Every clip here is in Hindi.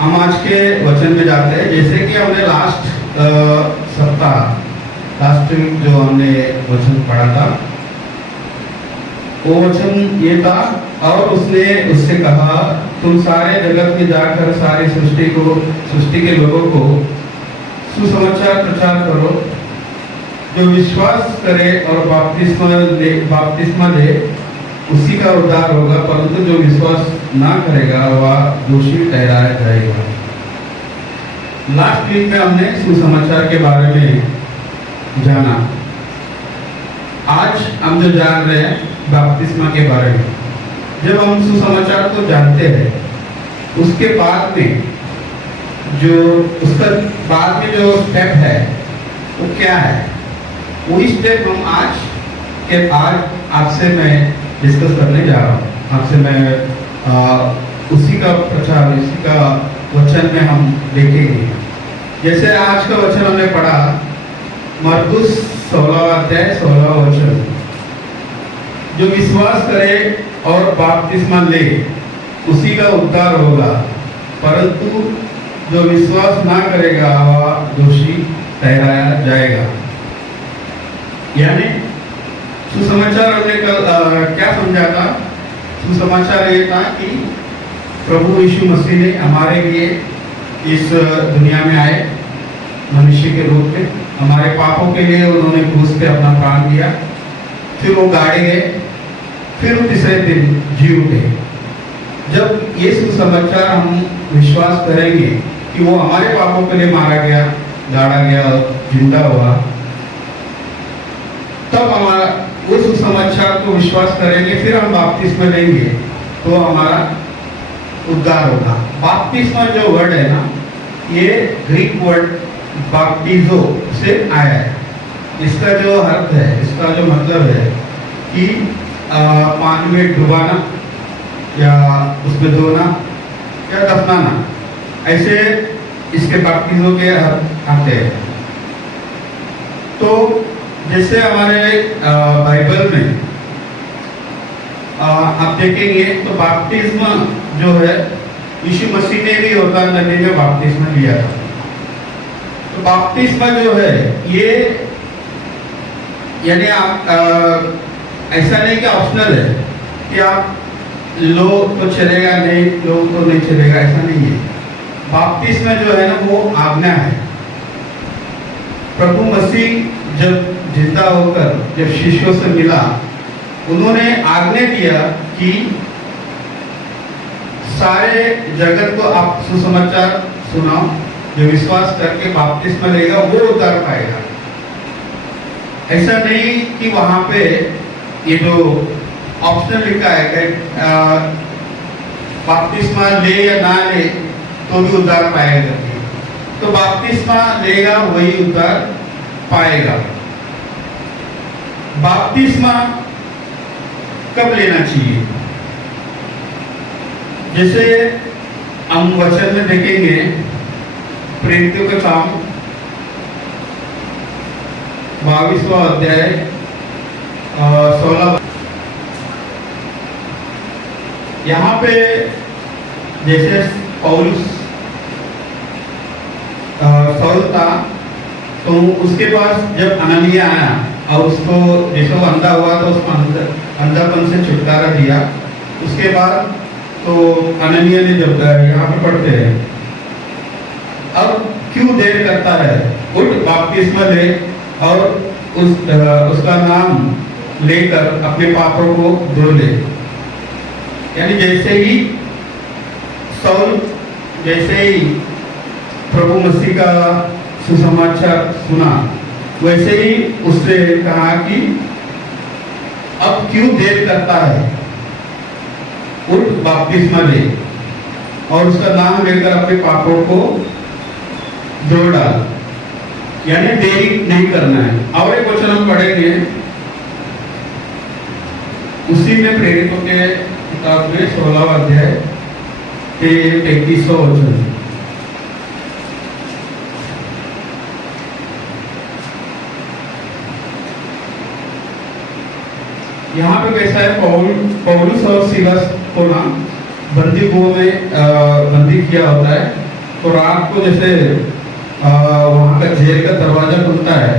हम आज के वचन में जाते हैं। जैसे कि हमने लास्ट सप्ताह लास्ट वीक जो हमने वचन पढ़ा था, वो वचन ये था, और उसने उससे कहा, तुम सारे जगत में जाकर सारी सृष्टि के लोगों को सुसमाचार प्रचार करो। जो विश्वास करे और बपतिस्मा ले उसी का उद्धार होगा, परंतु जो विश्वास ना करेगा वह दोषी ठहराया जाएगा। लास्ट वीक में हमने सुसमाचार के बारे में जाना। आज हम जो जान रहे हैं बपतिस्मा के बारे में। जब हम सुसमाचार को जानते हैं, उसके बाद में उसका बाद में जो स्टेप है वो क्या है, वही स्टेप हम आज आपसे मैं डिस्कस करने जा रहा हूँ। आपसे मैं उसी का प्रचार, उसी का वचन में हम देखेंगे। जैसे आज का वचन हमने पढ़ा, मरकुस 16 अध्याय 16 वचन, जो विश्वास करे और बपतिस्मा ले उसी का उद्धार होगा, परंतु जो विश्वास ना करेगा वह दोषी ठहराया जाएगा। यानी सुसमाचार हमने कल क्या समझा था? सुसमाचार ये था कि प्रभु यीशु मसीह ने हमारे लिए इस दुनिया में आए, मनुष्य के रूप में हमारे पापों के लिए उन्होंने क्रूस पे अपना प्राण दिया, फिर वो गाड़े गए, फिर तीसरे दिन जी उठे। जब ये सुसमाचार हम विश्वास करेंगे कि वो हमारे पापों के लिए मारा गया, गाड़ा गया और जिंदा हुआ, तब हमारा उस सुसमाचार को विश्वास करेंगे, फिर हम बपतिस्मा लेंगे तो हमारा उद्धार होगा। बपतिस्मा जो वर्ड है ना, ये ग्रीक वर्ड बाप्टिजो से आया है। इसका जो अर्थ है, इसका जो मतलब है कि पानी में डुबाना या उसमें धोना या दफनाना, ऐसे इसके बाप्टिजो के अर्थ आते हैं। तो जैसे हमारे बाइबल में आप देखेंगे तो बपतिस्मा जो है, यीशु मसीह ने भी होता नदी में बपतिस्मा लिया था। तो बपतिस्मा जो है ये यानी आप ऐसा नहीं कि ऑप्शनल है कि आप लो तो चलेगा, नहीं लो तो नहीं चलेगा, ऐसा नहीं है। बपतिस्मा जो है ना वो आज्ञा है। प्रभु मसीह जब जिंदा होकर जब शिष्यों से मिला, उन्होंने आज्ञा दिया कि सारे जगत को आप सुसमाचार सुनाओ, जो विश्वास करके बपतिस्मा लेगा वो उद्धार पाएगा। ऐसा नहीं कि वहां पे ये जो ऑप्शनल लिखा है कि बपतिस्मा ले या ना ले तो भी उद्धार पाएगा। तो बपतिस्मा लेगा वही उद्धार पाएगा। बपतिस्मा कब लेना चाहिए? जैसे हम वचन में देखेंगे, प्रेरितों का काम 22वां अध्याय 16। यहाँ पे जैसे पौलुस सौल था, तो उसके पास जब अननिया आया और उसको जैसे वो अंधा हुआ तो उसको अंधापन से छुटकारा दिया। उसके बाद तो अननिया ने जब यहाँ पे पढ़ते हैं, अब क्यों देर करता है, उठ बपतिस्मा ले और उसका नाम लेकर अपने पापों को धो ले। यानी जैसे ही सौल प्रभु मसीह का सुसमाचार सुना, वैसे ही उससे कहा कि अब क्यों देर करता है, उठ बपतिस्मा ले और उसका नाम लेकर अपने पापों को धो डाल। यानी देरी नहीं करना है। और एक वचन हम पढ़ेंगे उसी में, प्रेरितों के किताब में 16वां अध्याय के 33वां वचन। यहाँ पे कैसा है, पौलुस और सीलास को ना बंदी गृह में बंदी किया होता है। तो रात को जैसे वहाँ का जेल का दरवाजा खुलता है,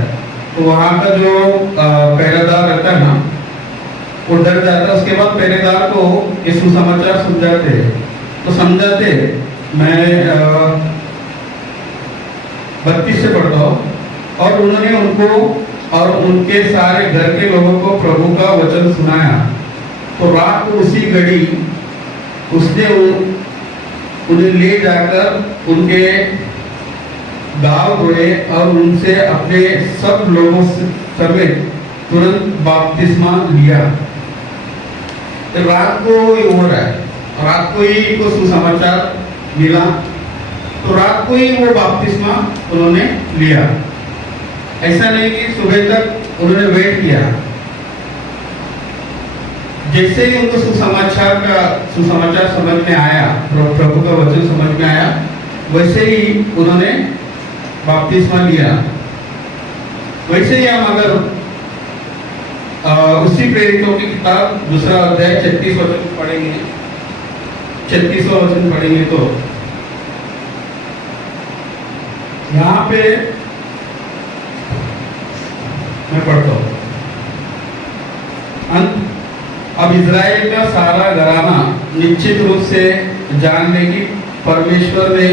तो वहाँ का जो पहरेदार रहता है ना, वो डर जाता है। उसके बाद पहरेदार को ये सुसमाचार समझाते, तो समझाते। मैं 32 से पढ़ता हूँ। और उन्होंने उनको और उनके सारे घर के लोगों को प्रभु का वचन सुनाया। तो रात को उसी घड़ी उसने उन्हें ले जाकर उनके गांव गए और उनसे अपने सब लोगों समेत तुरंत बपतिस्मा लिया। तो रात को ये हो रहा है, रात को ही को सुसमाचार मिला, तो रात को ही वो बपतिस्मा उन्होंने लिया। ऐसा नहीं कि सुबह तक उन्होंने वेट किया। जैसे ही उनको सुसमाचार समझ में आया, प्रभु का वचन समझ में आया, वैसे ही उन्होंने बपतिस्मा लिया। वैसे ही हम अगर उसी प्रेरितों की किताब 2 अध्याय 36 वचन पढ़ेंगे, 36वां वचन पढ़ेंगे, तो यहाँ पे मैं पढ़ता हूँ। अब इज़राइल का सारा घराना निश्चित रूप से जान ले कि परमेश्वर ने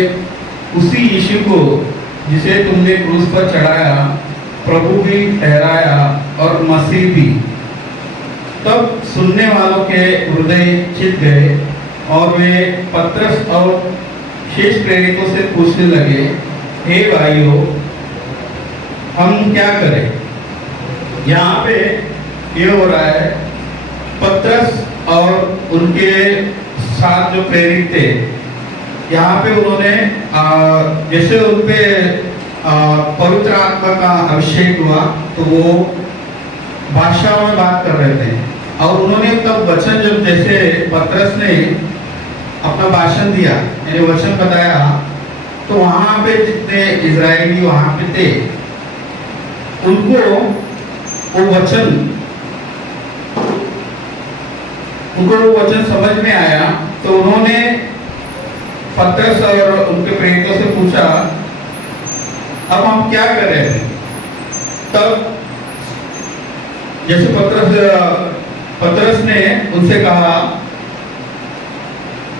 उसी यीशु को जिसे तुमने क्रूस पर चढ़ाया प्रभु भी ठहराया और मसीह भी। तब सुनने वालों के हृदय चित गए और वे पतरस और शेष प्रेरितों से पूछने लगे, हे भाइयों, हम क्या करें? यहाँ पे ये हो रहा है, पतरस और उनके साथ जो प्रेरित थे, यहाँ पे उन्होंने जैसे उन पे पवित्र आत्मा का अभिषेक हुआ, तो वो भाषा में बात कर रहे थे। और उन्होंने तब वचन, जब जैसे पतरस ने अपना भाषण दिया, यानी वचन बताया, तो वहाँ पे जितने इजरायली वहाँ पे थे, उनको वो वचन समझ में आया। तो उन्होंने पतरस और उनके प्रेरितों से पूछा, अब हम क्या करें? तब जैसे पतरस ने उनसे कहा,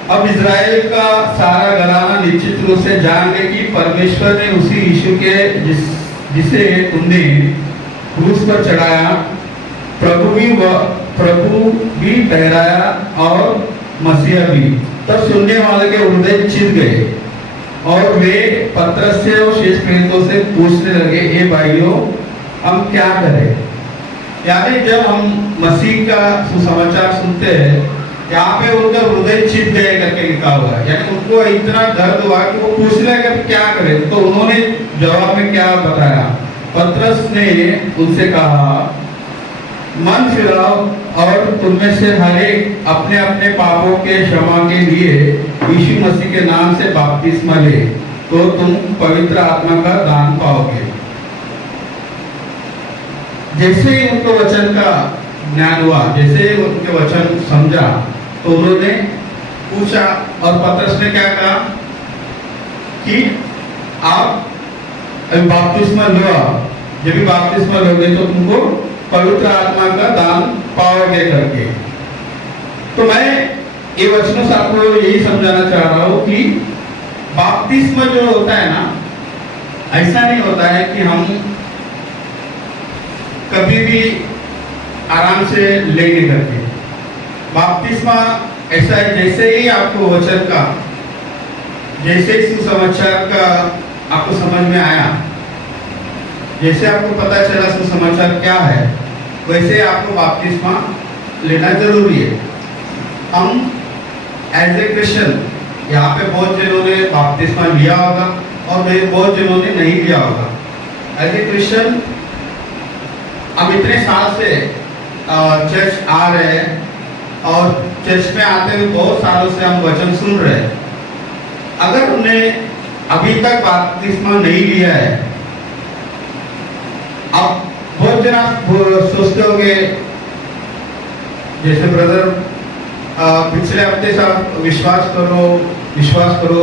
अब इज़राइल का सारा घराना निश्चित रूप से जान ले कि परमेश्वर ने उसी यीशु के जिसे तुमने क्रूस पर चढ़ाया प्रभु भी ठहराया और मसीहा भी। तब सुनने वाले के हृदय चित गए और वे पतरस से और शेष प्रेरितों से पूछने लगे, हे भाइयों, हम क्या करें? यानी जब हम मसीह का सुसमाचार सुनते हैं, यहाँ पे उनका हृदय चित गए करके लिखा हुआ है, यानी उनको इतना दर्द हुआ कि वो पूछने लगे क्या करें। तो उन्होंने जवाब में क्या बताया? पतरस ने उनसे कहा, मन फिराओ और तुममें से हर एक अपने अपने पापों के क्षमा के लिए यीशु मसीह के नाम से बपतिस्मा ले, तो तुम पवित्र आत्मा का दान पाओगे। जैसे ही उनको वचन का ज्ञान हुआ, जैसे ही उनके वचन समझा, तो उन्होंने पूछा, और पतरस ने क्या कहा कि आप बपतिस्मा लो, जब भी बपतिस्मा लोगे तो तुमको पवित्र आत्मा का दान पाओगे करके। तो मैं ये वचनों से आपको यही समझाना चाह रहा हूँ कि बपतिस्मा जो होता है ना, ऐसा नहीं होता है कि हम कभी भी आराम से लेंगे करके। बपतिस्मा ऐसा है, जैसे ही आपको वचन का, जैसे ही सुसमाचार का आपको समझ में आया, जैसे आपको पता चला सुसमाचार क्या है, वैसे आपको बपतिस्मा लेना जरूरी है। हम एज ए क्रिश्चियन, यहाँ पे बहुत जनों ने बपतिस्मा लिया होगा और बहुत जनों ने नहीं लिया होगा। एज ए क्रिश्चियन हम इतने साल से चर्च आ रहे हैं और चर्च में आते हुए बहुत सालों से हम वचन सुन रहे हैं। अगर हमने अभी तक बपतिस्मा नहीं लिया है, अब बहुत जन आप सोचते होंगे, जैसे ब्रदर पिछले हफ्ते से आप विश्वास करो,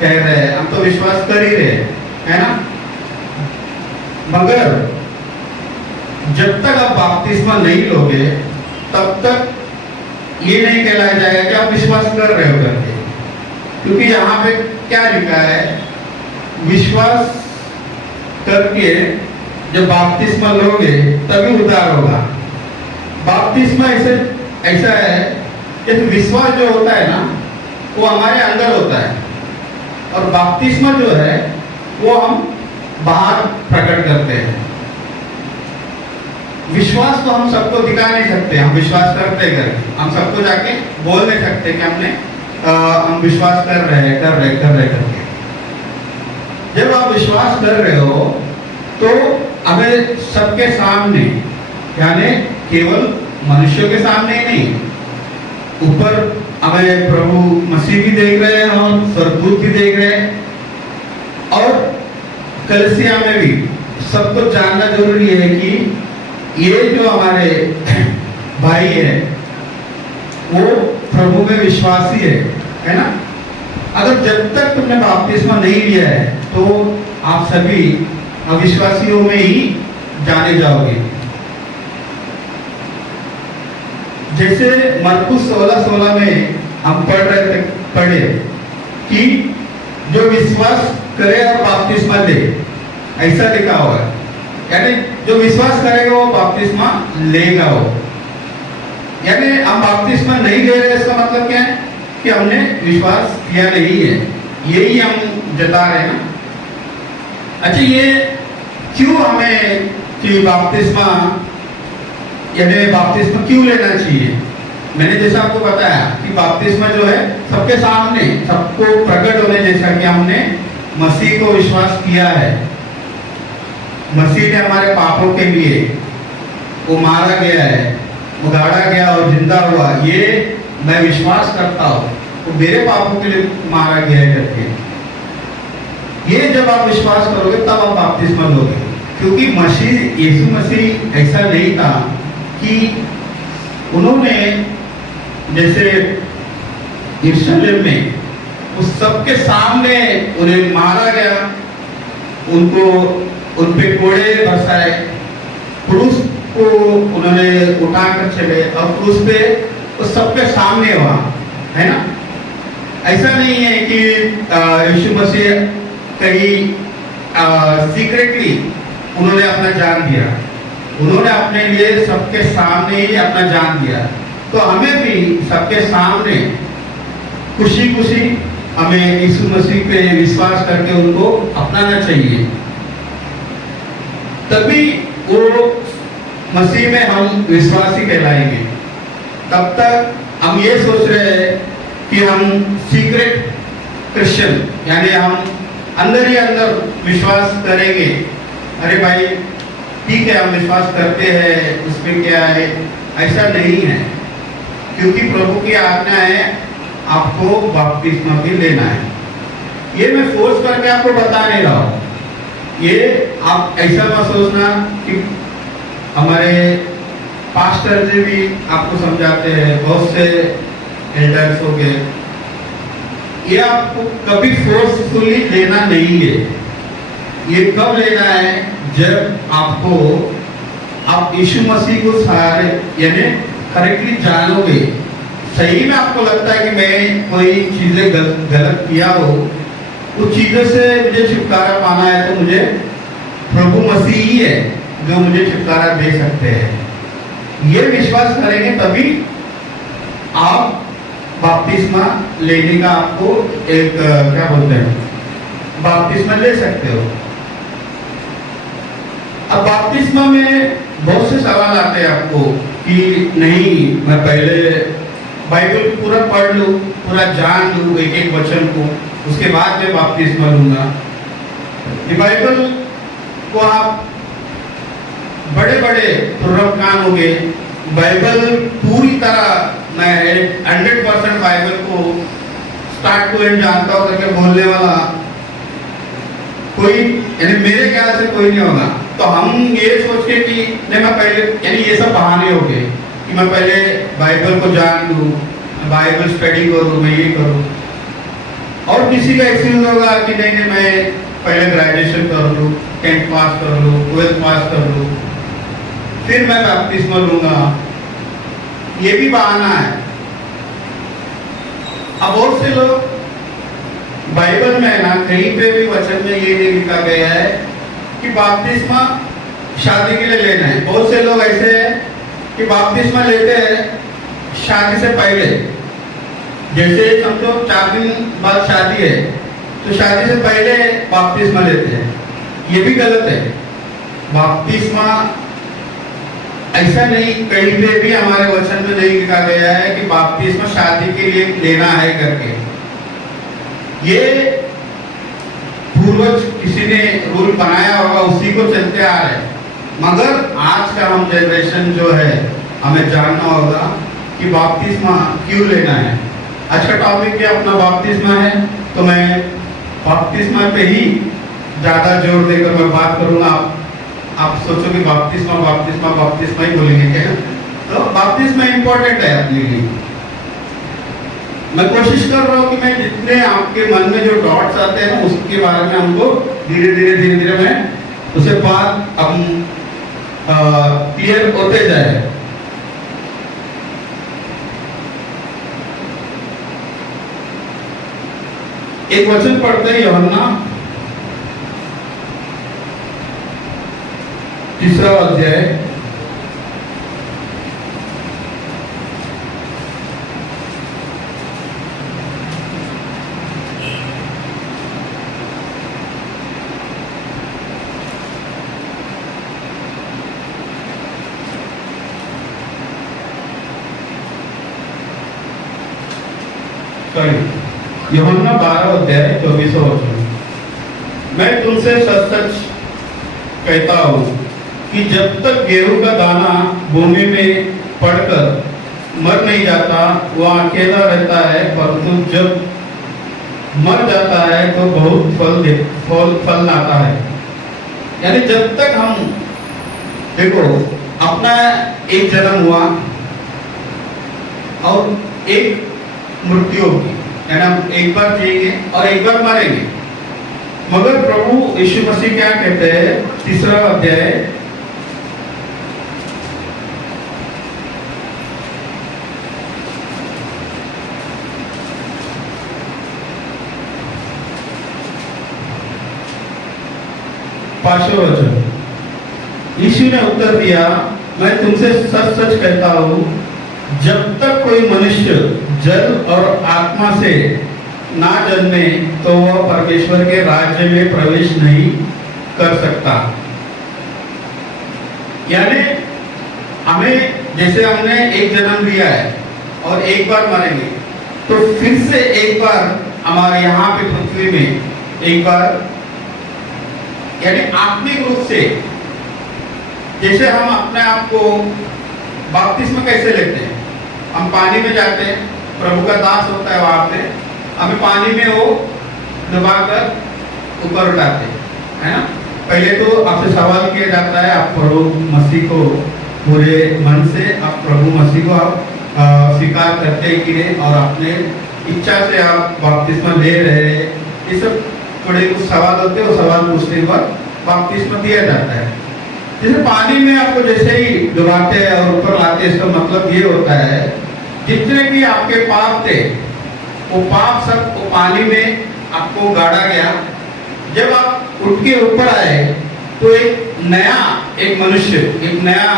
कह रहे हैं, हम तो विश्वास कर ही रहे है ना। मगर जब तक आप बपतिस्मा नहीं लोगे तब तक ये नहीं कहलाया जाएगा कि आप विश्वास कर रहे हो करके, क्योंकि यहाँ पे क्या लिखा है, विश्वास करके जब बपतिस्मा लोगे तभी उद्धार होगा। बपतिस्मा ऐसा है कि विश्वास जो होता है ना वो हमारे अंदर होता है, और बपतिस्मा जो है वो हम बाहर प्रकट करते हैं। विश्वास तो हम सबको दिखा नहीं सकते, हम विश्वास करते करके हम सबको जाके बोल नहीं सकते कि हम विश्वास कर रहे करके। जब आप विश्वास कर रहे हो तो हमें सबके सामने, यानी केवल मनुष्यों के सामने ही नहीं, ऊपर हमें प्रभु मसीह भी देख रहे हैं और स्वर्गदूत भी देख रहे हैं, और कलीसिया में भी सबको जानना जरूरी है कि ये जो हमारे भाई है वो प्रभु में विश्वासी है ना। अगर जब तक तुमने बपतिस्मा नहीं लिया है तो आप सभी अविश्वासियों में ही जाने जाओगे। जैसे मरकुस 16:16 में हम पढ़े कि जो विश्वास करे और बपतिस्मा ले, ऐसा लिखा हुआ है, यानी जो विश्वास करेगा वो बपतिस्मा लेगा वो। यानी हम बपतिस्मा नहीं ले रहे, इसका मतलब क्या है कि हमने विश्वास किया नहीं है, यही हम जता रहे हैं ना। अच्छा, ये क्यों हमें कि बपतिस्मा यानी बपतिस्मा क्यों लेना चाहिए? मैंने जैसा आपको बताया कि बपतिस्मा जो है सबके सामने, सबको प्रकट होने जैसा कि हमने मसीह को विश्वास किया है, मसीह ने हमारे पापों के लिए वो मारा गया है, वो गाड़ा गया और जिंदा हुआ, ये मैं विश्वास करता हूँ, वो मेरे पापों के लिए मारा गया है करके। ये जब आप विश्वास करोगे तब आप बपतिस्मा लोगे, क्योंकि मसीह यीशु मसीह ऐसा नहीं था कि उन्होंने जैसे यरूशलेम में उस सबके सामने उन्हें मारा गया, उनको उन पे कोड़े बरसाए, क्रूस को उन्होंने उठाकर चले और क्रूस पे उस सबके सामने हुआ, है ना। ऐसा नहीं है कि यीशु मसीह कहीं सीक्रेटली उन्होंने अपना जान दिया, उन्होंने अपने लिए सबके सामने ही अपना जान दिया। तो हमें भी सबके सामने खुशी खुशी हमें यीशु मसीह पे विश्वास करके उनको अपनाना चाहिए, तभी वो मसीह में हम विश्वासी कहलाएंगे। तब तक हम ये सोच रहे हैं कि हम सीक्रेट क्रिश्चियन, यानी हम अंदर ही अंदर विश्वास करेंगे, अरे भाई ठीक है हम विश्वास करते हैं, उसमें क्या है, ऐसा नहीं है। क्योंकि प्रभु की आज्ञा है आपको बपतिस्मा भी लेना है। ये मैं फोर्स करके आपको बता नहीं रहा हूँ, ये आप ऐसा मत सोचना कि हमारे पास्टर जी भी आपको समझाते हैं, बहुत से एल्डर्स हो गए, ये आपको कभी फोर्सफुली लेना नहीं है। ये कब लेना है? जब आप यीशु मसीह को सारे यानी करेक्टली जानोगे, सही में आपको लगता है कि मैं कोई चीजें गलत किया हो, उस चीजों से मुझे छुटकारा पाना है, तो मुझे प्रभु मसीह ही है जो मुझे छुटकारा दे सकते हैं। ये विश्वास करेंगे तभी आप बपतिस्मा लेने का आपको एक क्या बोलते हैं, बपतिस्मा ले सकते हो। अब बपतिस्मा में बहुत से सवाल आते हैं आपको कि नहीं मैं पहले बाइबल को पूरा पढ़ लूँ, पूरा जान लूँ एक एक वचन को, उसके बाद मैं बपतिस्मा लूंगा। ये बाइबल को आप बड़े बड़े तुर्रकान हो गए, बाइबल पूरी तरह मैं 100% बाइबल को स्टार्ट टू एंड जानता हूँ करके बोलने वाला कोई यानी मेरे ख्याल से कोई नहीं होगा। तो हम ये सोच के कि नहीं मैं पहले, यानी ये सब बहाने हो गए कि मैं पहले बाइबल को जान लूँ, बाइबल स्टडी करूँ, मैं ये करूँ, और किसी का एक्सपीरियंस होगा कि नहीं नहीं मैं पहले ग्रेजुएशन कर लूँ, 10th पास कर लूँ, 12th पास कर लूँ, फिर मैं बपतिस्मा लूंगा। ये भी बहाना है। अब बहुत से लोग बाइबल में ना कहीं पे भी वचन में ये नहीं लिखा गया है कि बपतिस्मा शादी के लिए लेना है। बहुत से लोग ऐसे हैं कि बपतिस्मा लेते हैं शादी से पहले, जैसे समझो 4 दिन बाद शादी है तो शादी से पहले बपतिस्मा लेते हैं। ये भी गलत है। बपतिस्मा ऐसा नहीं, कहीं पे भी हमारे वचन में नहीं लिखा गया है कि बपतिस्मा शादी के लिए लेना है करके। ये पूर्वज किसी ने रूल बनाया होगा, उसी को चलते आ रहे हैं। मगर आज का हम जनरेशन जो है हमें जानना होगा कि बपतिस्मा क्यों लेना है। आज का टॉपिक क्या अपना बपतिस्मा है, तो मैं बपतिस्मा पे ही ज्यादा जोर देकर मैं बात करूंगा। आप सोचोगे बपतिस्मा बपतिस्मा बपतिस्मा ही बोलेंगे क्या? तो बपतिस्मा इंपॉर्टेंट है अपने लिए। मैं कोशिश कर रहा हूँ कि मैं जितने आपके मन में जो डॉट्स आते हैं ना उसके बारे में हमको धीरे धीरे मैं उसे बात हम क्लियर होते जाए। एक वचन पढ़ते हैं यूहन्ना 3 अध्याय यूहन्ना 12 अध्याय 24 वचन। मैं तुमसे सच सच कहता हूँ कि जब तक गेहूं का दाना भूमि में पड़कर मर नहीं जाता वह अकेला रहता है, परंतु जब मर जाता है तो बहुत फल लाता है। यानी जब तक हम देखो अपना एक जन्म हुआ और एक मृत्यु होगी, यानी हम एक बार जिएंगे और एक बार मरेंगे। मगर प्रभु यीशु मसीह क्या कहते हैं 3 अध्याय 5 वचन। यीशु ने उत्तर दिया, मैं तुमसे सच सच कहता हूँ जब तक कोई मनुष्य जल और आत्मा से ना जन्मे तो वह परमेश्वर के राज्य में प्रवेश नहीं कर सकता। यानी हमें जैसे हमने एक जन्म लिया है और एक बार मरेंगे, तो फिर से एक बार हमारे यहाँ पे पृथ्वी में एक बार, यानी आत्मिक रूप से जैसे हम अपने आप को बपतिस्मा कैसे लेते हैं, हम पानी में जाते हैं, प्रभु का दास होता है वहां पे, हमें पानी में वो डुबाकर ऊपर उठाते हैं, है ना। पहले तो आपसे सवाल किया जाता है, आप प्रभु मसीह को पूरे मन से, आप प्रभु मसीह को आप स्वीकार करते हैं कि नहीं, और अपने इच्छा से आप बपतिस्मा ले रहे हैं, ये सब थोड़े कुछ सवाल होते हैं। वो सवाल पूछने के बाद बपतिस्मा दिया जाता है। जैसे पानी में आपको जैसे ही डुबाते हैं और ऊपर लाते हैं, इसका मतलब ये होता है जितने भी आपके पाप थे वो पाप सब वो पानी में आपको गाड़ा गया। जब आप उठ के ऊपर आए तो एक नया, एक मनुष्य, एक नया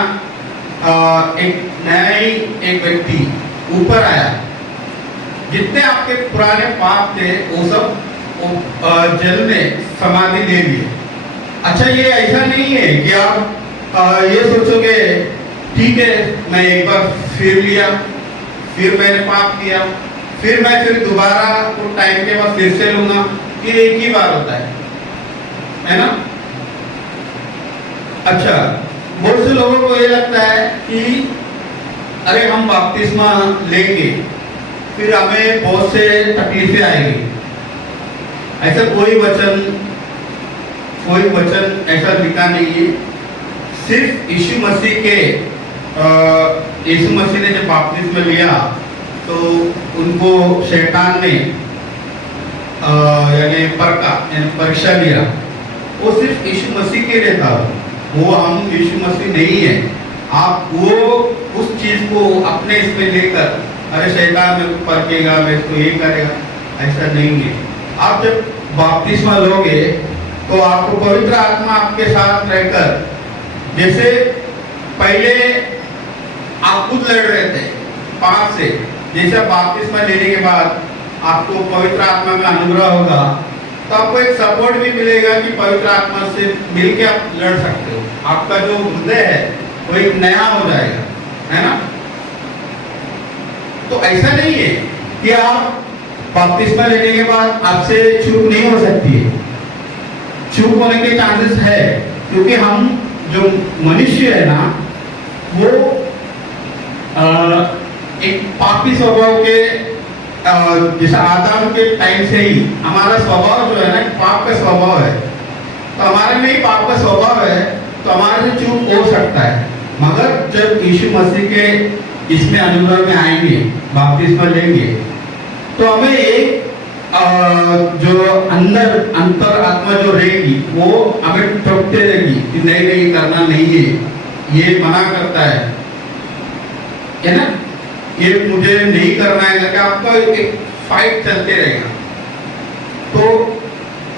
ही एक व्यक्ति ऊपर आया। जितने आपके पुराने पाप थे वो सब जल में समाधि ले लिए। अच्छा, ये ऐसा नहीं है कि आप ये सोचोगे ठीक है मैं एक बार फिर लिया, फिर मैंने पाप किया, फिर मैं दोबारा कुछ टाइम के बाद फिर से लूंगा, ये एक ही बार होता है ना। अच्छा, बहुत से लोगों को ये लगता है कि अरे हम बपतिस्मा लेंगे फिर हमें बहुत से तकलीफें आएगी। ऐसा कोई वचन ऐसा लिखा नहीं है। सिर्फ यीशु मसीह ने जब बपतिस्मा लिया तो उनको शैतान ने यानी परका यानी परीक्षा लिया, वो सिर्फ यीशु मसीह के लिए था। वो हम यीशु मसीह नहीं है। आप वो उस चीज को अपने इसमें लेकर, अरे शैतान मेरे को परखेगा, मैं इसको ये करेगा, ऐसा नहीं है। आप जब बपतिस्मा लोगे तो आपको पवित्र आत्मा आपके साथ रहकर, जैसे पहले आप खुद लड़ रहे थे पाप से, जैसे बपतिस्मा लेने के बाद आपको पवित्र आत्मा का अनुग्रह होगा, तो आपको एक सपोर्ट भी मिलेगा कि पवित्र आत्मा से मिलके आप लड़ सकते हो। आपका जो हृदय है वो एक नया हो जाएगा, है ना। तो ऐसा नहीं है कि आप बपतिस्मा लेने के बाद आपसे चूक नहीं हो सकती है। चूक होने के चांसेस है, क्योंकि हम जो मनुष्य है ना, वो एक पापी स्वभाव के, जैसे आदम के टाइम से ही हमारा स्वभाव जो है ना, पाप का स्वभाव है। तो हमारे में ही पाप का स्वभाव है, तो हमारे से चूक हो सकता है। मगर जब यीशु मसीह के इसमें अनुग्रह में आएंगे, बपतिस्मा लेंगे, तो हमें एक जो अंदर अंतर आत्मा जो रहेगी, वो हमें टोकते रहेगी कि नहीं नहीं करना नहीं है, ये मना करता है ना, ये मुझे नहीं करना है करके आपका एक फाइट चलते रहेगा। तो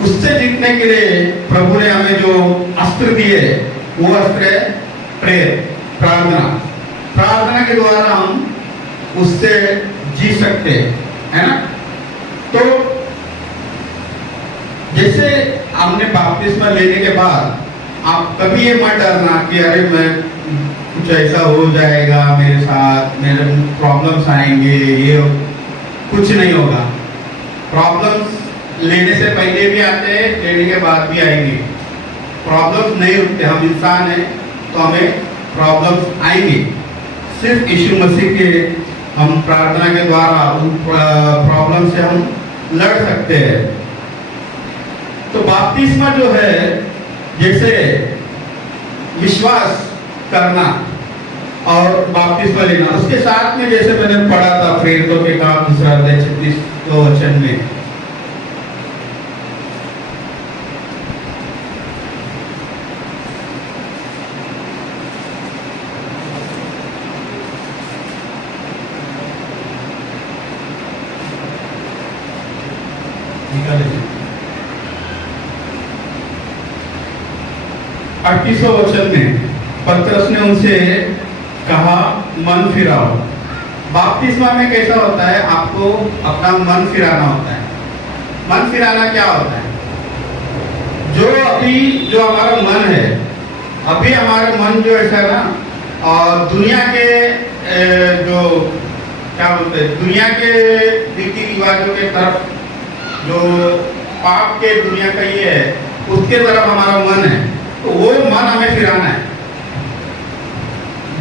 उससे जीतने के लिए प्रभु ने हमें जो अस्त्र दिए, वो अस्त्र है प्रेयर, प्रार्थना। प्रार्थना के द्वारा हम उससे जी सकते हैं, है ना। तो जैसे हमने बपतिस्मा लेने के बाद आप कभी ये मत डरना कि अरे मैं कुछ ऐसा हो जाएगा मेरे साथ, मेरे प्रॉब्लम्स आएंगे, ये कुछ नहीं होगा। प्रॉब्लम्स लेने से पहले भी आते हैं, लेने के बाद भी आएंगे। प्रॉब्लम्स नहीं रुकते, हम इंसान हैं तो हमें प्रॉब्लम्स आएंगे। सिर्फ यीशु मसीह के हम प्रार्थना के द्वारा उन प्रॉब्लम से हम लड़ सकते हैं। तो बपतिस्मा जो है, जैसे विश्वास करना और बपतिस्मा लेना, उसके साथ में जैसे मैंने पढ़ा था प्रेरितों के काम 2 वचन में, निकाले 38वें वचन में पतरस ने उनसे कहा, मन फिराओ। बपतिस्मा में कैसा होता है, आपको अपना मन फिराना होता है। मन फिराना क्या होता है, जो हमारा मन है, अभी हमारा मन जो ऐसा ना, और दुनिया के जो क्या बोलते हैं, दुनिया के रीति रिवाजों के तरफ, जो पाप के दुनिया का ये है, उसके तरफ हमारा मन है। तो वो मन हमें फिराना है।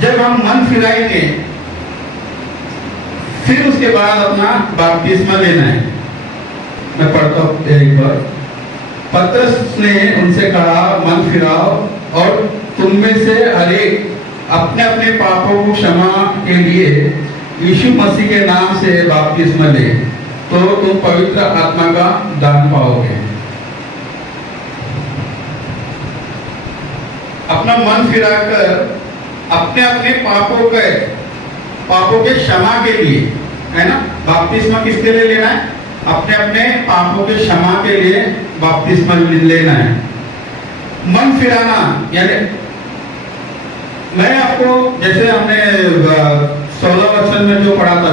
जब हम मन फिराएंगे, फिर उसके बाद अपना बपतिस्मा लेना है। मैं पढ़ता हूं एक बार। पतरस ने उनसे कहा, मन फिराओ और तुम में से हर एक अपने अपने पापों को क्षमा के लिए यीशु मसीह के नाम से बपतिस्मा ले, तो तुम पवित्र आत्मा का दान पाओगे। अपना मन फिराकर अपने अपने पापों के क्षमा के लिए, है ना। बपतिस्मा किसके लिए लेना है, अपने अपने पापों के क्षमा के लिए बपतिस्मा लेना है। मन फिराना यानी, मैं आपको जैसे हमने 16 वचन में जो पढ़ा था,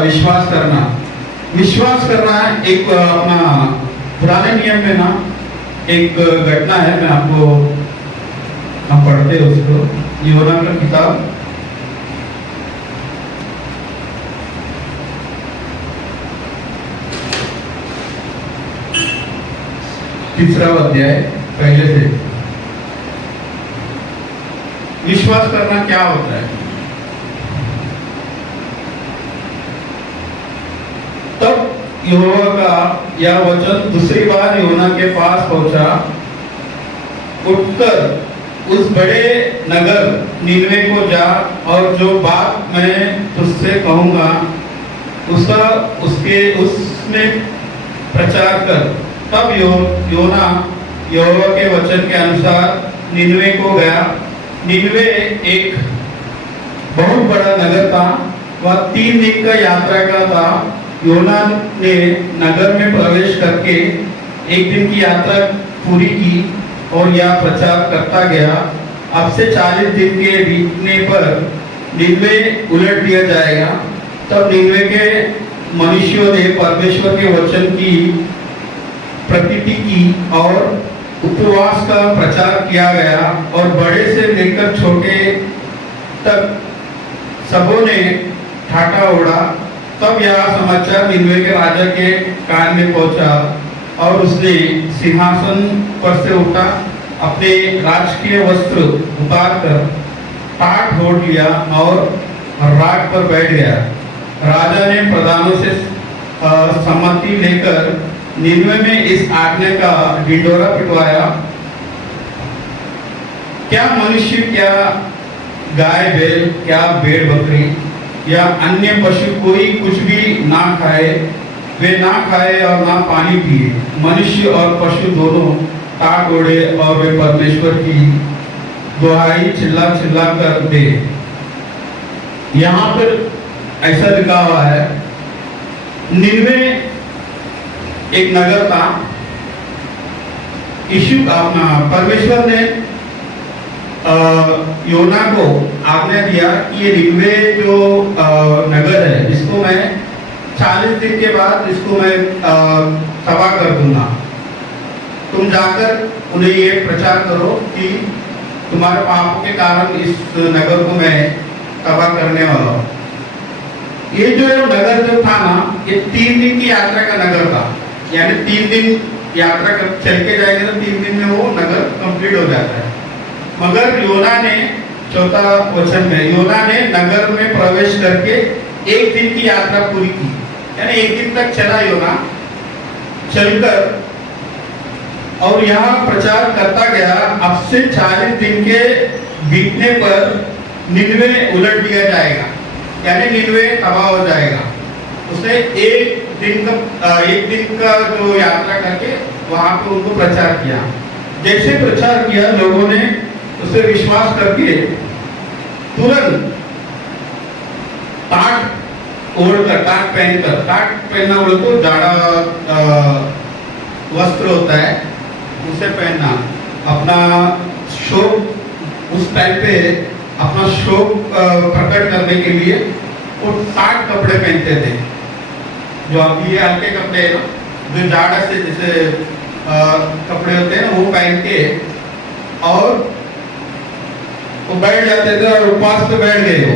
विश्वास करना एक अपना पुराने नियम में ना एक घटना है, मैं आपको, हम पढ़ते हैं उसको, यूहन्ना का किताब 3 अध्याय पहले से। विश्वास करना क्या होता है। तब यहोवा का यह वचन दूसरी बार यूहन्ना के पास पहुंचा, उठकर उस बड़े नगर नीनवे को जा और जो बात मैं तुझसे कहूंगा उसमें प्रचार कर, तब योना यहोवा के वचन के अनुसार निनवे को गया। निनवे एक बहुत बड़ा नगर था, वह 3 दिन का यात्रा का था। योना ने नगर में प्रवेश करके 1 दिन की यात्रा पूरी की और यह प्रचार करता गया, अब से 40 दिन के बीतने पर निनवे उलट दिया जाएगा। तब निनवे के मनुष्यों ने परमेश्वर के वचन की प्रतिति की और उपवास का प्रचार किया गया और बड़े से लेकर छोटे तक सबों ने ठाटा ओढ़ा। तब यह समाचार निनवे के राजा के कान में पहुंचा और उसने सिंहासन पर से उठा, अपने राजकीय वस्त्र उतार कर टाट ओढ़ लिया और राग पर बैठ गया। राजा ने प्रधानों से सम्मति लेकर निनवे में इस आज्ञा का ढिंढोरा पिटवाया, क्या मनुष्य, क्या गाय बैल, क्या भेड़ बकरी या अन्य पशु कोई कुछ भी ना खाए, वे ना खाए और ना पानी पिए। मनुष्य और पशु दोनों टाट ओढ़े और वे परमेश्वर की दुहाई चिल्ला चिल्ला कर दे। यहाँ पर ऐसा लिखा हुआ है, निनवे एक नगर था। परमेश्वर ने योना को आज्ञा दिया कि ये निनवे जो नगर है, इसको मैं 40 दिन के बाद इसको मैं तबाह कर दूंगा। तुम जाकर उन्हें ये प्रचार करो कि तुम्हारे पापों के कारण इस नगर को मैं तबाह करने वाला हूँ। ये जो नगर जो था ना, ये 3 दिन की यात्रा का नगर था, यानी 3 दिन यात्रा कर चल के जाएंगे तो 3 दिन में वो नगर कंप्लीट हो जाता है। मगर योना ने, 4 वचन में, योना ने नगर में प्रवेश करके 1 दिन की यात्रा पूरी की, यानी 1 दिन तक चला योना चलकर और यहाँ प्रचार करता गया। अब से 40 दिन के बीतने पर निनवे उलट दिया जाएगा, यानी निनवे तबाह हो जाएगा। उसने 1 दिन का जो यात्रा करके वहां पे उनको प्रचार किया। जैसे प्रचार किया, लोगों ने उसे विश्वास करके तुरंत टाट ओढ़कर, टाट पहनकर, टाट पहनना बोले तो जाड़ा वस्त्र होता है, उसे पहनना, अपना शोक उस टाइम पे अपना शोक प्रकट करने के लिए वो टाट कपड़े पहनते थे। जो अभी ये हल्के कपड़े हैं ना, जो जाड़ा से जैसे कपड़े होते हैं ना, वो पहन के और वो बैठ जाते थे और उपवास पे बैठ गए हो।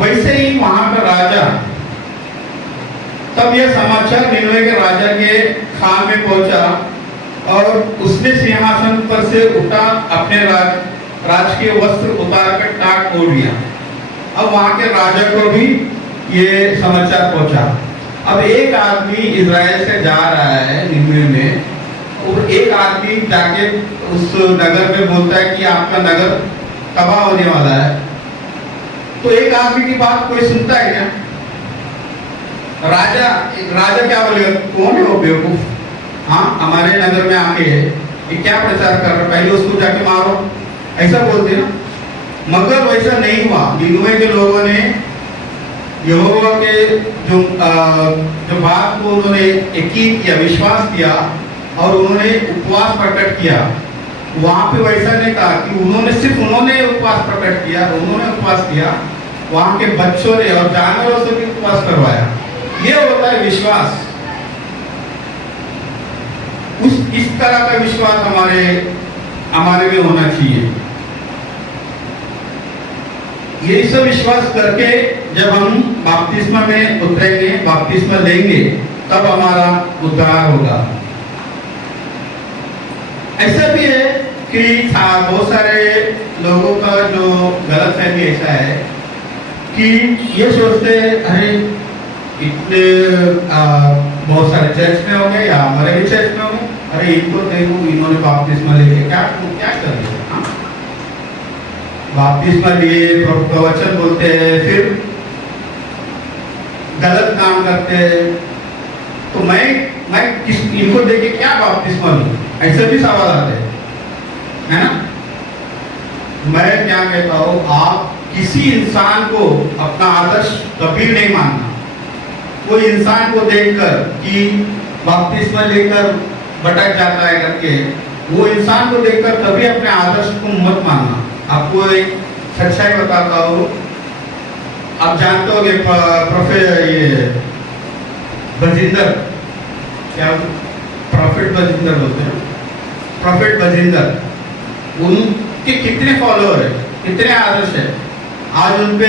वैसे ही वहां का राजा, तब यह समाचार निनवे के राजा के कान में पहुंचा और उसने सिंहासन पर से उठा, अपने राजकीय वस्त्र उतार कर टाट ओढ़ लिया। अब वहां के राजा को भी ये समाचार पहुंचा। अब एक आदमी इजराइल से जा रहा है निनवे में, और एक आदमी जाके उस नगर में बोलता है कि आपका नगर तबाह होने वाला है। तो एक आदमी की बात कोई सुनता है क्या? राजा क्या बोलेगा, कौन है वो बेवकूफ, हाँ हमारे नगर में आके ये क्या प्रचार कर रहा, पहले उसको जाके मारो, ऐसा बोलते ना। मगर वैसा नहीं हुआ। निनवे के लोगों ने यहोवा के जो बात को उन्होंने यकीन किया, विश्वास किया और उन्होंने उपवास प्रकट किया। वहां पे वैसा नहीं था कि उन्होंने उपवास प्रकट किया, उन्होंने उपवास किया, वहां के बच्चों ने और जानवरों से भी उपवास करवाया। ये होता है विश्वास। इस तरह का विश्वास हमारे में होना चाहिए। ये सब विश्वास करके जब हम बपतिस्मा में उतरेंगे, बपतिस्मा लेंगे, तब हमारा उद्धार होगा। ऐसा भी है कि बहुत सारे लोगों का जो गलतफहमी ऐसा है कि ये सोचते अरे इतने बहुत सारे चर्च में हो गए या हमारे भी चर्च में हो गए, अरे इनको देखो इन्होंने बपतिस्मा लेके क्या कर दिया, बपतिस्मा लिए, प्रवचन बोलते हैं, फिर गलत काम करते हैं। तो मैं मैं इनको देख के क्या बपतिस्मा लूं? ऐसे भी सवाल आते हैं, है ना? मैं क्या कहता हूं, आप किसी इंसान को अपना आदर्श कभी नहीं मानना। कोई इंसान को देखकर कि बपतिस्मा लेकर भटक जाता है करके, वो इंसान को देखकर कभी अपने आदर्श को मत मानना। आपको एक सच्चाई बताता हूँ। आप जानते होंगे ये बजिंदर, क्या प्रॉफिट बजिंदर बोलते हैं, प्रॉफिट बजिंदर, उनके कितने फॉलोअर है, कितने आदर्श है। आज उन पे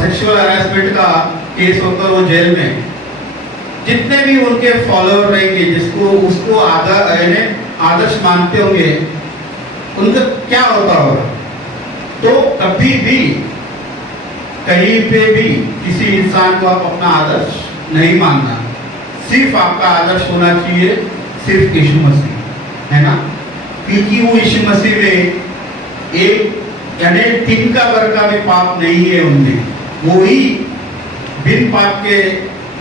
सेक्सुअल हरासमेंट का केस होकर वो जेल में। जितने भी उनके फॉलोअर रहेंगे, जिसको उसको आदर्श मानते होंगे, उनका क्या होता होगा? तो कभी भी कहीं पे भी किसी इंसान को आप अपना आदर्श नहीं मानना। सिर्फ आपका आदर्श होना चाहिए सिर्फ यीशु मसीह, है ना? क्योंकि वो यीशु मसीह में एक यानी तिनका भर का भी पाप नहीं है उनमें। वो ही बिन पाप के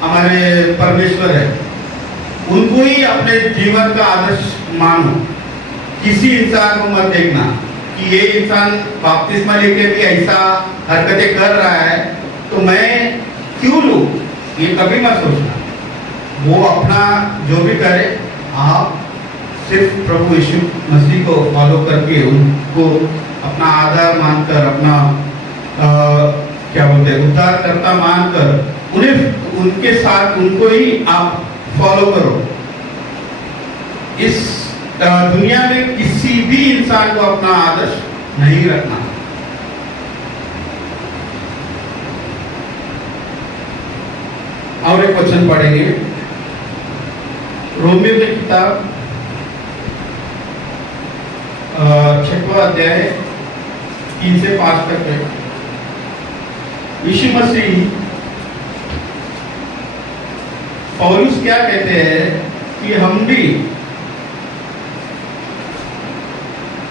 हमारे परमेश्वर है। उनको ही अपने जीवन का आदर्श मानो। किसी इंसान को मत देखना कि ये इंसान बपतिस्मा लेके भी ऐसा हरकतें कर रहा है तो मैं क्यों लूं, ये कभी मत सोचना। वो अपना जो भी करे, आप सिर्फ प्रभु यीशु मसीह को फॉलो करके उनको अपना आधार मानकर, अपना क्या बोलते हैं, उद्धार करता मानकर उन्हें उनके साथ उनको ही आप फॉलो करो। इस दुनिया में किसी भी इंसान को अपना आदर्श नहीं रखना। और एक वचन पढ़ेंगे, रोमियो की किताब 6वां अध्याय 3 से 5 तक है। यीशु मसीह पौलुस क्या कहते हैं कि हम भी,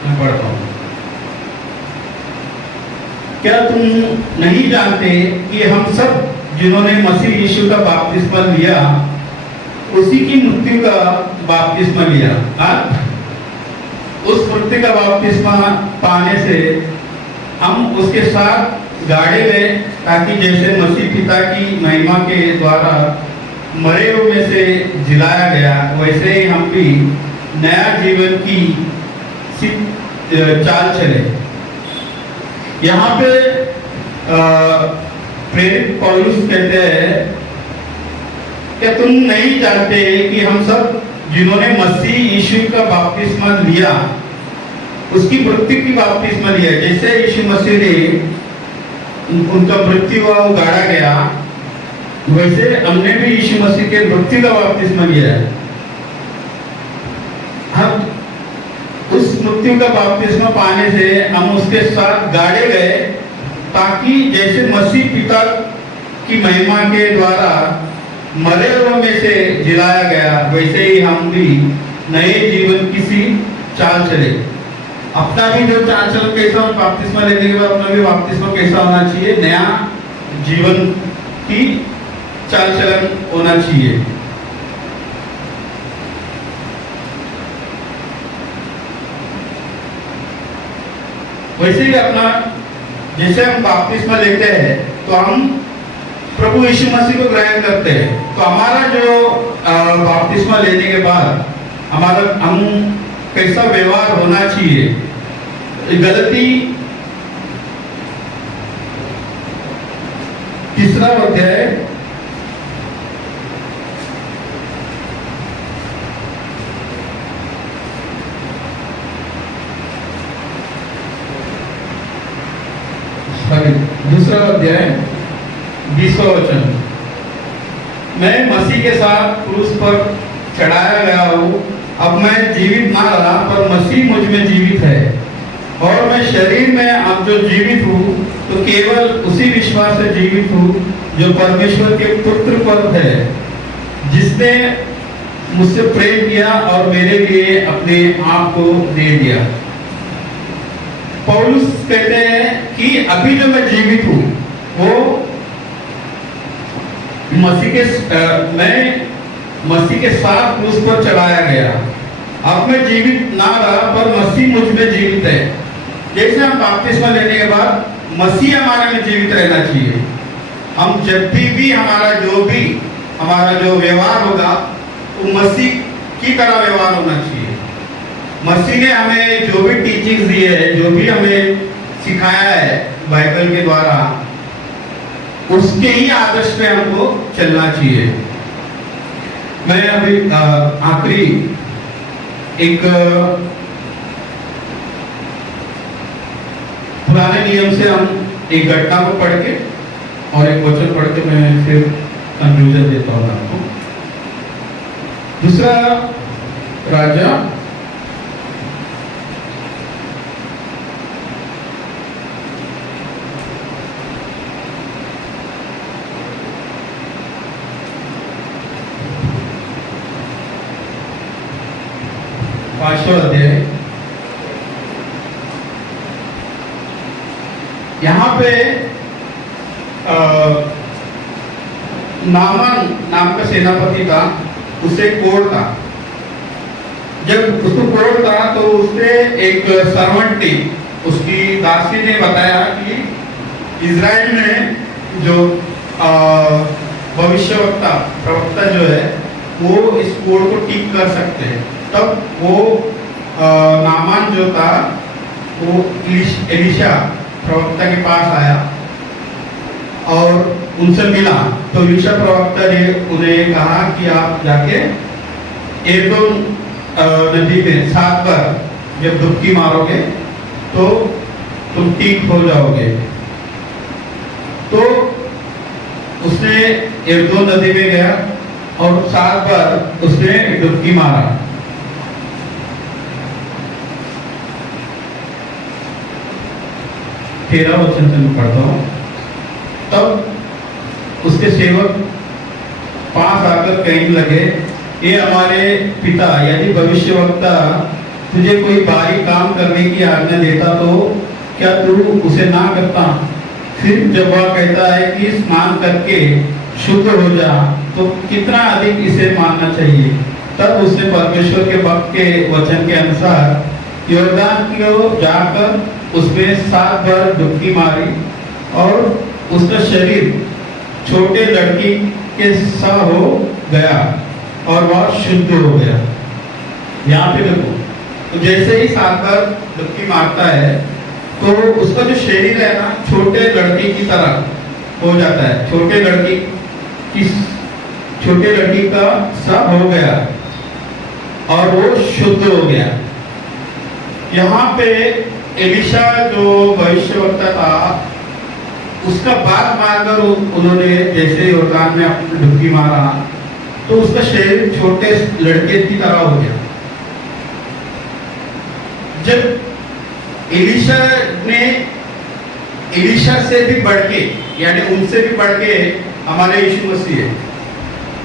मैं पढ़ता हूं, क्या तुम नहीं जानते कि हम सब जिन्होंने मसीह यीशु का बपतिस्मा लिया उसी की मृत्यु का बपतिस्मा लिया। उस मृत्यु का बपतिस्मा पाने से हम उसके साथ गाड़े गए, ताकि जैसे मसीह पिता की महिमा के द्वारा मरे हुए में से जिलाया गया, वैसे ही हम भी नया जीवन की चाल चले। यहाँ पे प्रेरित पौलुस कहते हैं कि तुम नहीं जानते कि हम सब जिन्होंने मसीह यीशु का बपतिस्मा लिया उसकी मृत्यु की बपतिस्मा लिया। जैसे यीशु मसीह ने उनका मृत्यु हुआ, वो गाड़ा गया, वैसे हमने भी यीशु मसीह के मृत्यु का बपतिस्मा लिया है। हम उस मृत्यु का बपतिस्मा पाने से हम उसके साथ गाड़े गए, ताकि जैसे मसीह पिता की महिमा के द्वारा मरे हुए में से जिलाया गया, वैसे ही हम भी नए जीवन की चाल चले। अपना भी जो चाल चलन कैसा, बपतिस्मा लेने के बाद अपना भी बपतिस्मा कैसा होना चाहिए, नया जीवन की चाल चलन होना चाहिए। वैसे ही अपना, जैसे हम बपतिस्मा लेते हैं तो हम प्रभु यीशु मसीह को ग्रहण करते हैं, तो हमारा जो बपतिस्मा लेने के बाद हमारा हम कैसा व्यवहार होना चाहिए। गलती 3 अध्याय 2 अध्याय 20वां वचन, मैं मसीह के साथ क्रूस पर चढ़ाया गया हूँ। अब मैं जीवित ना रहा, पर मसीह मुझ में जीवित है, और मैं शरीर में अब जो जीवित हूँ तो केवल उसी विश्वास से जीवित हूँ जो परमेश्वर के पुत्र पर है, जिसने मुझसे प्रेम किया और मेरे लिए अपने आप को दे दिया। पौलुस कहते हैं कि अभी जो मैं जीवित हूँ वो मसीह के मैं मसीह के साथ क्रूस पर चढ़ाया गया। अब मैं जीवित ना रहा, पर मसीह मुझ में जीवित है। जैसे हम बपतिस्मा लेने के बाद मसीह हमारे में जीवित रहना चाहिए। हम जब भी हमारा जो व्यवहार होगा वो मसीह की तरह व्यवहार होना चाहिए। मसीह ने हमें जो भी टीचिंग्स दी है, जो भी हमें सिखाया है बाइबल के द्वारा, उसके ही आदर्श पे हमको चलना चाहिए। मैं अभी आखिरी एक पुराने नियम से हम एक घटना को पढ़ के और एक वचन पढ़ के मैं फिर कंक्लूजन देता हूँ आपको। दूसरा राजा 5वां अध्याय। यहाँ पे नामान नाम का सेनापति था, उसे कोढ़ था। जब उसको कोढ़ था तो उसने एक सर्वेंट थी, उसकी दासी ने बताया कि इज़राइल में जो भविष्यवक्ता प्रवक्ता जो है वो इस कोढ़ को ठीक कर सकते हैं। तब वो नामान जो था वो एलिशा प्रवक्ता के पास आया और उनसे मिला। तो एलिशा प्रवक्ता ने उन्हें कहा कि आप जाके एर्दोन नदी में 7 बार जब डुबकी मारोगे तो तुम ठीक हो जाओगे। तो उसने एर्दोन नदी में गया और 7 बार उसने डुबकी मारा। तेरह वचन से मैं पढ़ता हूँ। तब उसके सेवक पास आकर कहने लगे, ये हमारे पिता यानी भविष्यवक्ता तुझे कोई भारी काम करने की आज्ञा देता तो क्या तू उसे ना करता? फिर जब वह कहता है कि स्नान करके शुद्ध हो जा, तो कितना अधिक इसे मानना चाहिए। तब उसने परमेश्वर के भक्त के वचन के अनुसार यॉर्दान को जाकर उसमें 7 बार डुबकी मारी और उसका शरीर छोटे लड़की के सा हो गया और वह शुद्ध हो गया। यहाँ पे देखो, तो जैसे ही 7 बार डुबकी मारता है तो उसका जो शरीर है ना छोटे लड़की की तरह हो जाता है। छोटे लड़की का सा हो गया और वो शुद्ध हो गया। यहाँ पे एलिशा जो भविष्यवक्ता था उसका बात मारकर उन्होंने जैसे यॉर्दान में अपनी डुबकी मारा तो उसका शरीर छोटे लड़के की तरह हो गया। जब एलिशा से भी बढ़ के यानी उनसे भी बढ़ के हमारे यीशु मसीह है,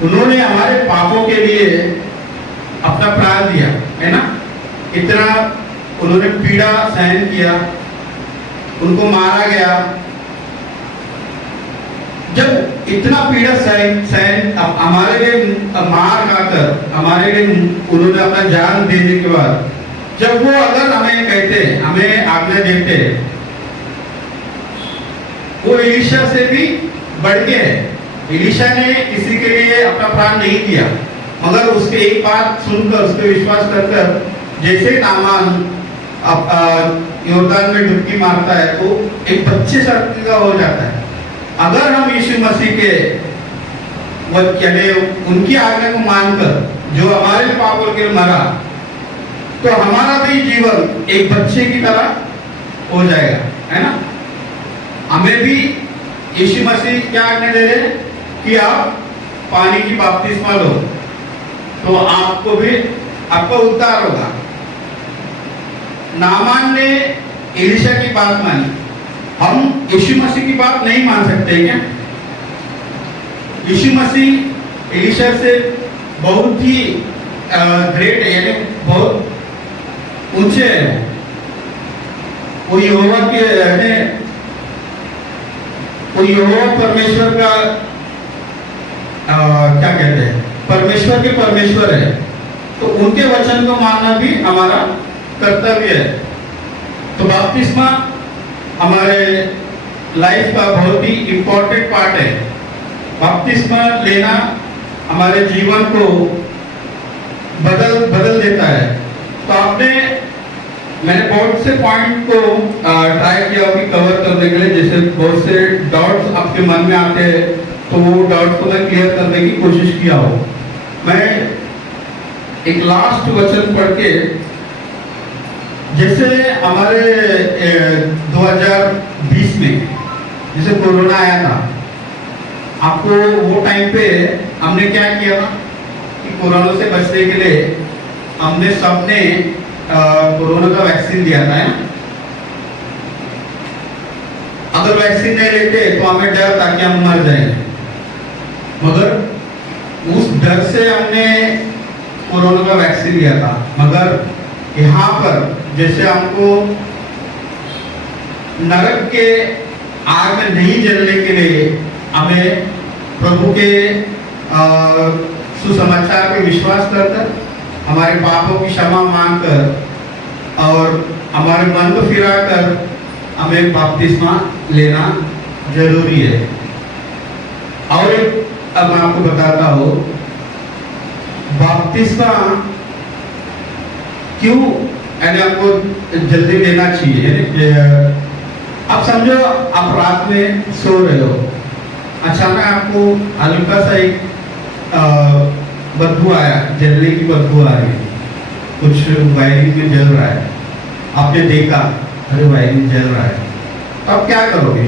उन्होंने हमारे पापों के लिए अपना प्राण दिया है ना। इतना उन्होंने पीड़ा सहन किया, उनको मारा गया। जब इतना पीड़ा सहन हमारे लिए मार खाकर हमारे लिए उन्होंने अपना जान देने के बाद जब वो अगर हमें कहते, हमें आज्ञा देते, वो एलिशा से भी बढ़ के है। एलिशा ने किसी के लिए अपना प्राण नहीं दिया, मगर उसके एक बात सुनकर उस पर विश्वास कर जैसे नामान यॉर्दान में डुबकी मारता है तो एक बच्चे सा का हो जाता है। अगर हम यीशु मसीह के यानी उनकी आज्ञा को मानकर जो हमारे पापों के लिए मरा तो हमारा भी जीवन एक बच्चे की तरह हो जाएगा, है ना। हमें भी यीशु मसीह क्या आज्ञा दे रहे कि आप पानी की बपतिस्मा लो तो आपको भी आपका उद्धार होगा। नामान ने एलिशा की बात मानी, हम यीशु मसीह की बात नहीं मान सकते क्या? यीशु मसीह एलिशा से बहुत ही ग्रेट है, यानी बहुत ऊंचे है। वो यहोवा परमेश्वर का क्या कहते हैं, परमेश्वर के परमेश्वर है, तो उनके वचन को मानना भी हमारा कर्तव्य है। तो बपतिस्मा हमारे लाइफ का बहुत ही इंपॉर्टेंट पार्ट है। बपतिस्मा लेना हमारे जीवन को बदल देता है। तो मैंने बहुत से पॉइंट को ट्राई किया कि कवर करने के लिए, जैसे बहुत से डाउट्स आपके मन में आते हैं, तो वो डाउट्स को मैं क्लियर करने की कोशिश किया हो। मैं एक लास्ट वचन पढ़ के, जैसे हमारे 2020 में जैसे कोरोना आया था, आपको वो टाइम पे हमने क्या किया कि कोरोना से बचने के लिए हमने सबने कोरोना का वैक्सीन लिया था, है ना। अगर वैक्सीन नहीं लेते तो हमें डर था कि हम मर जाएंगे, मगर उस डर से हमने कोरोना का वैक्सीन लिया था। मगर यहाँ पर जैसे हमको नरक के आग में नहीं जलने के लिए हमें प्रभु के सुसमाचार पे विश्वास करकर, हमारे पापों की क्षमा मांगकर और हमारे मन को फिराकर हमें बपतिस्मा लेना जरूरी है। और अब मैं आपको बताता हूँ बपतिस्मा क्यों यानी आपको जल्दी लेना चाहिए। आप समझो आप रात में सो रहे हो, अचानक आपको हल्का सा एक बदबू आया, जलने की बदबू आ रही है, कुछ वायरिंग में जल रहा है, आपने देखा अरे वायरिंग जल रहा है, तो आप क्या करोगे?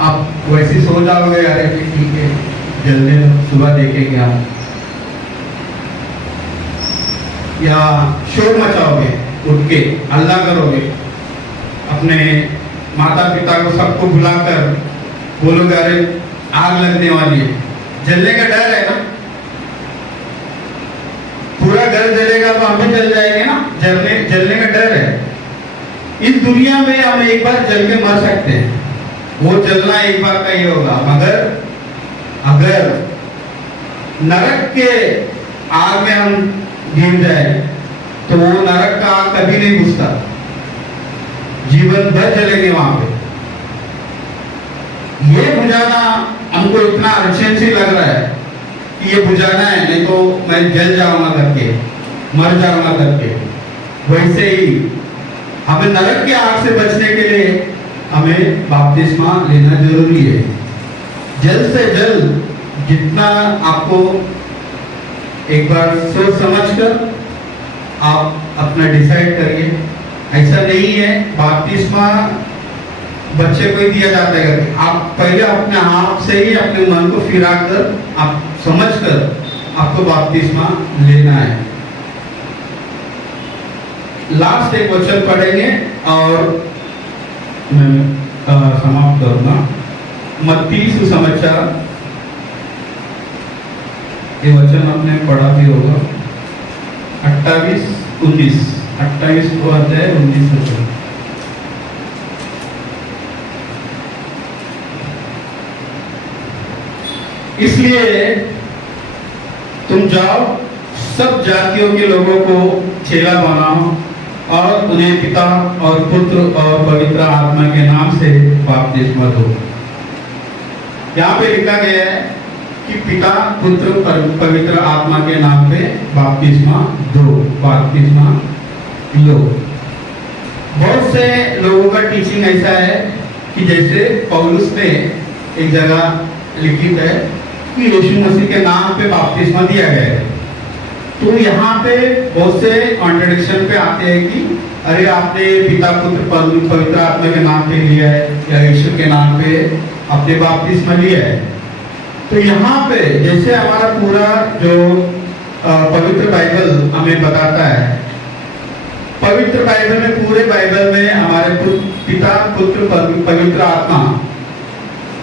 आप वैसे सो जाओगे, अरे ठीक है जल्दी सुबह देखेंगे हम, या शोर मचाओगे, उठ के हल्ला करोगे, अपने माता पिता को सबको बुलाकर बोलोगे अरे आग लगने वाली है। जलने का डर है ना, पूरा घर जलेगा तो हम भी जल जाएंगे ना, जलने का डर है। इस दुनिया में हम एक बार जल के मर सकते हैं, वो जलना एक बार का ही होगा, मगर अगर नरक के आग में हम गिर जाए तो वो नरक का आग कभी नहीं बुझता, जीवन भर जलेंगे वहां पे। ये बुझाना हमको इतना अर्जेंसी लग रहा है कि ये बुझाना है, नहीं तो मैं जल जाऊंगा करके, मर जाऊंगा करके। वैसे ही हमें नरक के आग से बचने के लिए हमें बपतिस्मा लेना जरूरी है। जल्द से जल्द जितना आपको एक बार सोच समझ कर आप अपना डिसाइड करिए। ऐसा नहीं है बपतिस्मा बच्चे को ही दिया जाता है करके, आप पहले अपने हाथ से ही अपने मन को फिरा कर, आप समझ कर आपको बपतिस्मा लेना है। लास्ट एक वचन पढ़ेंगे और मैं समाप्त करूंगा। मत्ती सुसमाचार, ये वचन आपने पढ़ा भी होगा, 28-19 अध्याय 19 वचन। इसलिए तुम जाओ, सब जातियों के लोगों को चेला बनाओ और उन्हें पिता और पुत्र और पवित्र आत्मा के नाम से बपतिस्मा दो। यहाँ पे लिखा गया है कि पिता पुत्र पवित्र आत्मा के नाम पे बपतिस्मा दो, बपतिस्मा लो। बहुत से लोगों का टीचिंग ऐसा है कि जैसे पौलुस ने एक जगह लिखित है कि यीशु मसीह के नाम पे बपतिस्मा दिया गया है, तो यहाँ पे बहुत से कॉन्ट्रडिक्शन पे आते हैं कि अरे आपने पिता पुत्र पवित्र आत्मा के नाम पे लिया है या यीशु के नाम पे आपने बपतिस्मा लिया है। तो यहाँ पे जैसे हमारा पूरा जो पवित्र बाइबल हमें बताता है, पवित्र बाइबल में, पूरे बाइबल में हमारे पिता पुत्र पवित्र आत्मा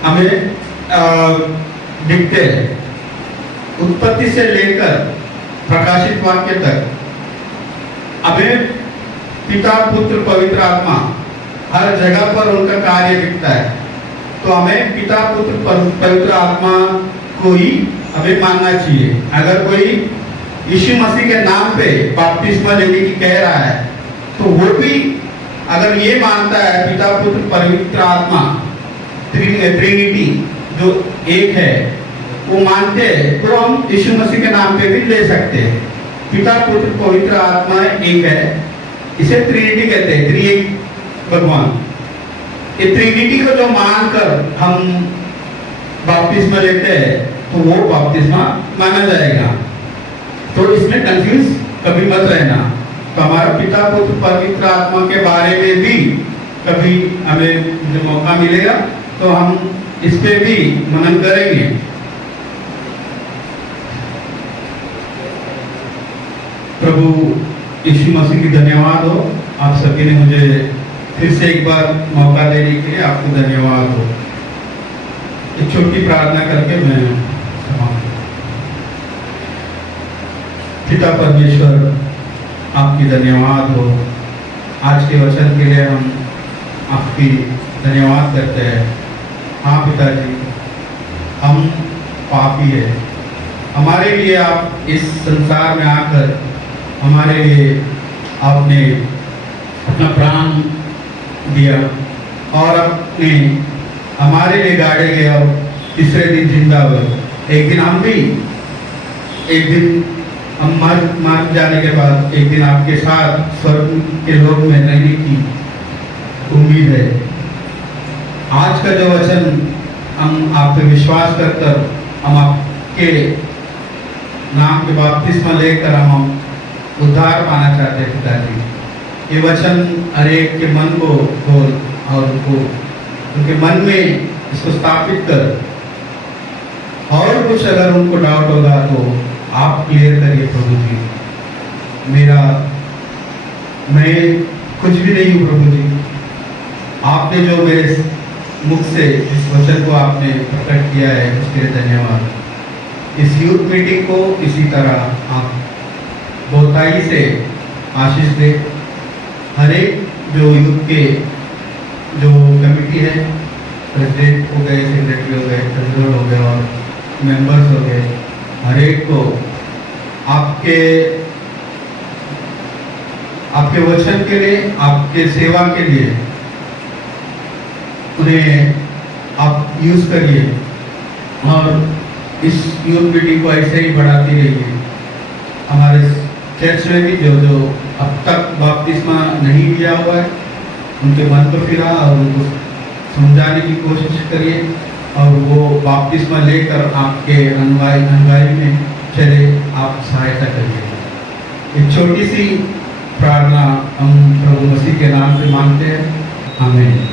हमें दिखते हैं। उत्पत्ति से लेकर प्रकाशित वाक्य तक हमें पिता पुत्र पवित्र आत्मा हर जगह पर उनका कार्य दिखता है। तो हमें पिता पुत्र पवित्र आत्मा को ही हमें मानना चाहिए। अगर कोई यीशु मसीह के नाम पे बपतिस्मा लेने की कह रहा है तो वो भी अगर ये मानता है पिता पुत्र पवित्र आत्मा ट्रिनिटी जो एक है वो मानते हैं तो हम यीशु मसीह के नाम पे भी ले सकते हैं। पिता पुत्र पवित्र आत्मा एक है, इसे ट्रिनिटी कहते हैं, त्रिएक भगवान। ये ट्रिनिटी को जो मानकर हम बपतिस्मा लेते हैं तो वो बपतिस्मा माना जाएगा। तो इसमें कंफ्यूज कभी मत रहना। तो हमारा पिता पुत्र पवित्र आत्मा के बारे में भी कभी हमें जो मौका मिलेगा तो हम इस पे भी मनन करेंगे। प्रभु यीशु मसीह की धन्यवाद हो। आप सभी ने मुझे फिर से एक बार मौका देने के लिए आपको धन्यवाद हो। एक छोटी प्रार्थना करके मैं समाप्त। पिता परमेश्वर आपकी धन्यवाद हो। आज के वचन के लिए हम आपकी धन्यवाद करते हैं। हाँ पिताजी, हम पापी है, हमारे लिए आप इस संसार में आकर हमारे लिए आपने अपना प्राण दिया और अपने हमारे लिए गाड़े गए और तीसरे दिन जिंदा हुए। एक दिन हम भी एक दिन हम मर जाने के बाद एक दिन आपके साथ स्वर्ग के लोक में रहने की उम्मीद है। आज का जो वचन हम आप पे विश्वास कर हम आपके नाम के बपतिस्मा लेकर हम उद्धार पाना चाहते हैं पिताजी। ये वचन हर एक के मन को खोल और उनके मन में इसको स्थापित कर, और कुछ अगर उनको डाउट होगा तो आप क्लियर करिए प्रभु जी। मैं कुछ भी नहीं हूँ प्रभु जी, आपने जो मेरे मुख से इस वचन को आपने प्रकट किया है उसके लिए धन्यवाद। इस यूथ मीटिंग को इसी तरह आप बहुताई से आशीष दे। हर एक जो यूथ के जो कमेटी है, प्रेसिडेंट हो गए, सेक्रेटरी हो गए, ट्रेजरर हो गए और मेंबर्स हो गए, हर एक को आपके वचन के लिए, आपके सेवा के लिए उन्हें आप यूज करिए और इस यूथ मीटिंग को ऐसे ही बढ़ाती रहिए। हमारे चर्च में भी जो अब तक बपतिस्मा नहीं लिया हुआ है उनके मन को फिरा और उनको समझाने की कोशिश करिए और वो बपतिस्मा लेकर आपके अनुयायी में चले, आप सहायता करिए। एक छोटी सी प्रार्थना हम प्रभु मसीह के नाम से मांगते हैं। आमीन।